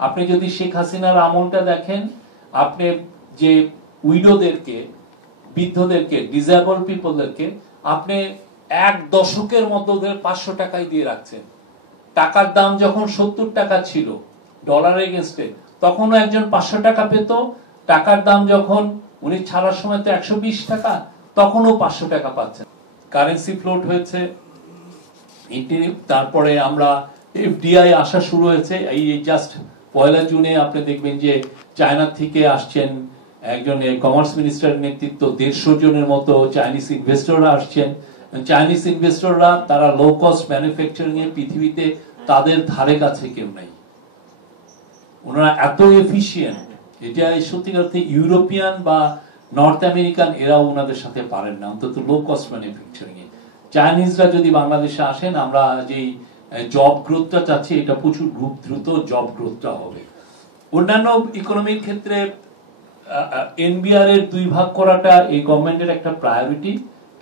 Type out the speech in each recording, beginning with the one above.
আপনি যদি শেখ হাসিনার আমলটা দেখেন, আপনি যে উইডোদেরকে, বৃদ্ধদেরকে, ডিসেবল পিপলদেরকে আপনি এক দশকের মধ্যে ওদের 500 টাকায় দিয়ে রাখছেন। টাকার দাম যখন 70 টাকা ছিল ডলার এগেইনস্টে, তখনও একজন 500 টাকা পেত। টাকার দাম যখন উনি ছাড়ার সময় তো 120 টাকা, তখনও 500 টাকা পাচ্ছেন। কারেন্সি ফ্লোট হয়েছে, তারপরে আমরা এফডিআই আসা শুরু হয়েছে। এই জাস্ট 1 জুনে আপনি দেখবেন যে চায়না থেকে আসছেন একজন কমার্স মিনিস্টারের নেতৃত্ব 150 জনের মতো চাইনিজ ইনভেস্টররা আসছেন। চাইনিজ ইনভেস্টররা তারা লো কস্ট ম্যানুফ্যাকচারিং এ পৃথিবীতে তাদের ধারে কাছে কেউ নাই। ওনারা এত এফিশিয়েন্ট, এটা সত্যিকার অর্থে ইউরোপিয়ান বা নর্থ আমেরিকান এরাও ওনাদের সাথে পারেন না, অন্তত লো কস্ট ম্যানুফ্যাকচারিং এ। চাইনিজরা যদি বাংলাদেশে আসেন, আমরা যেই জব গ্রোথটা চাচ্ছি, এটা প্রচুর দ্রুত জব গ্রোথটা হবে। অন্যান্য ইকোনমির ক্ষেত্রে এনবিআর এর 2 ভাগ করাটা এই গভর্নমেন্টের একটা প্রায়োরিটি।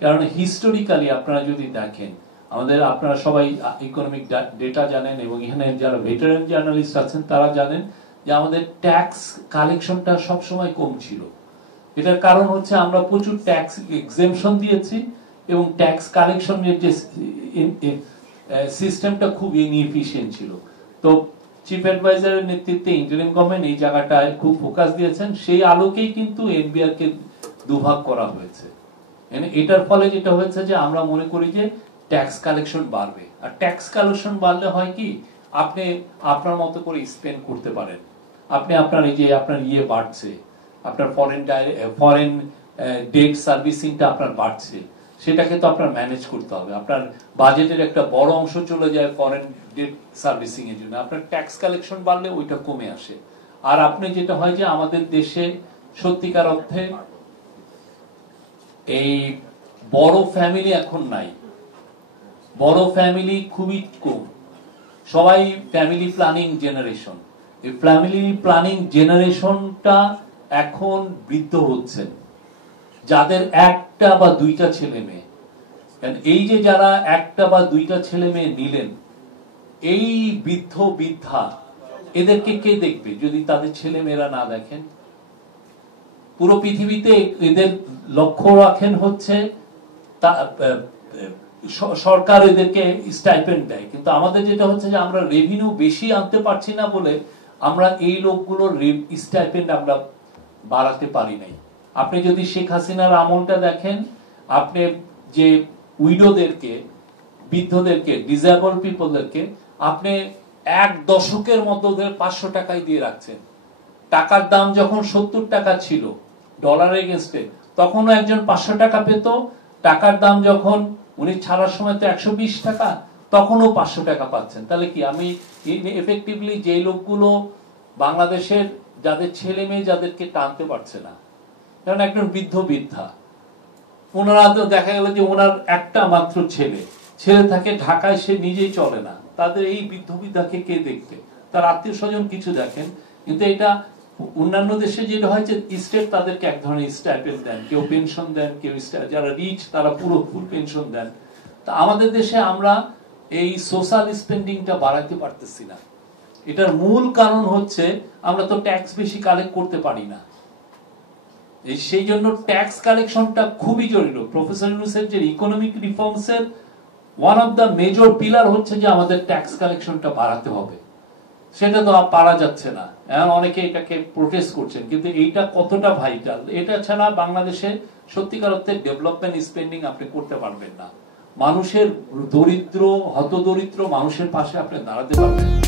কারণ হিস্টোরিক্যালি আপনারা যদি দেখেন, আপনারা সবাই ইকোনমিক ডেটা জানেন, এবং এখানে যারা ভেটারান জার্নালিস্ট আছেন তারা জানেন যে আমাদের ট্যাক্স কালেকশনটা সবসময় কম ছিল। এটার কারণ হচ্ছে আমরা প্রচুর ট্যাক্স এক্সেমশন দিয়েছি, এবং ট্যাক্স কালেকশনের যে সিস্টেমটা খুব ইনএফিশিয়েন্ট ছিল। তো চিফ অ্যাডভাইজারের নেতৃত্বে ইন্টারিম গভর্নমেন্ট এই জায়গাটায় খুব ফোকাস দিয়েছেন। সেই আলোকেই কিন্তু এনবিআর কে 2 ভাগ করা হয়েছে। এটার ফলে যেটা হয়েছে যে আমরা মনে করি যে ট্যাক্স কালেকশন বাড়বে। আর ট্যাক্স কালেকশন বাড়লে হয় কি, আপনি আপনার মতো করে স্পেন্ড করতে পারেন। আপনি আপনার এই যে আপনার বাড়ছে, আপনার ফরেন ডেট সার্ভিসিংটা আপনার বাড়ছে, সেটাকে তো আপনার ম্যানেজ করতে হবে। আপনার বাজেটের একটা বড় অংশ চলে যায় ফরেন ডেট সার্ভিসিং এর জন্য। আপনার ট্যাক্স কালেকশন বাড়লে ওইটা কমে আসে। আর আপনি যেটা হয় যে আমাদের দেশে সত্যিকার অর্থে এই বড় ফ্যামিলি এখন নাই, বড় ফ্যামিলি খুবই কম। সবাই ফ্যামিলি প্ল্যানিং জেনারেশন। এই ফ্যামিলি প্ল্যানিং জেনারেশনটা এখন বৃদ্ধ হচ্ছে, যাদের একটা বা দুইটা ছেলে মেয়ে। এই যে যারা একটা বা দুইটা ছেলে মেয়ে নিলেন, এই বৃদ্ধ বৃদ্ধা এদেরকে কে দেখবে যদি তাদের ছেলে মেয়েরা না দেখেন? পুরো পৃথিবীতে এদের লক্ষ্য রাখেন হচ্ছে সরকার এদেরকে স্টাইপেন্ড দেয়, কিন্তু আমাদের যেটা হচ্ছে যে আমরা রেভিনিউ বেশি আনতে পারছি না বলে আমরা এই লোকগুলোর স্টাইপেন্ড আমরা বাড়াতে পারি নাই। আপনি যদি শেখ হাসিনার আমলটা দেখেন, আপনি যে উইডোদেরকে, বৃদ্ধদেরকে, ডিসেবল পিপলদেরকে আপনি এক দশকের মধ্যে ওদের 500 টাকায় দিয়ে রাখছেন। টাকার দাম যখন 70 টাকা ছিল ডলার এগেইনস্টে, তখনও একজন 500 টাকা পেত। টাকার দাম যখন উনি ছাড়ার সময় তো 120 টাকা, তখনও 500 টাকা পাচ্ছেন। তাহলে কি আমি এফেক্টিভলি যে লোকগুলো বাংলাদেশের যাদের ছেলে মেয়ে যাদেরকে টানতে পারছে না, কারণ একজন বৃদ্ধ বৃদ্ধা, ওনারা তো দেখা গেল যে ওনার একটা মাত্র ছেলে থাকে ঢাকায়, সে নিজেই চলে না, তাদের এই বৃদ্ধ বৃদ্ধাকে কে দেখবে? তার আত্মীয় স্বজন কিছু দেখেন। কিন্তু এটা অন্যান্য দেশে যেটা হয় যে স্টেট তাদেরকে এক ধরনের স্টাইপেন্ড দেন, কেউ পেনশন দেন, কেউ যারা রিচ তারা পুরো ফুল পেনশন দেন। তা আমাদের দেশে আমরা এই সোশ্যাল স্পেন্ডিংটা বাড়াইতে পারতেছি না। এটার মূল কারণ হচ্ছে আমরা তো ট্যাক্স বেশি কালেক্ট করতে পারি না। সেই জন্য ট্যাক্স কালেকশনটা খুবই জরুরি। প্রফেসর ইউনূসের যে ইকোনমিক রিফর্মস এর one of the major pillar হচ্ছে যে আমাদের ট্যাক্স কালেকশনটা বাড়াতে হবে। সেটা তো পারা যাচ্ছে না, এখন অনেকে এটাকে প্রোটেস্ট করছেন, কিন্তু এইটা কতটা ভাইটাল, এটা ছাড়া বাংলাদেশে সত্যিকার অর্থে ডেভেলপমেন্ট স্পেন্ডিং আপনি করতে পারবেন না। মানুষের দরিদ্র, হতদরিদ্র মানুষের পাশে আপনি দাঁড়াতে পারবেন না।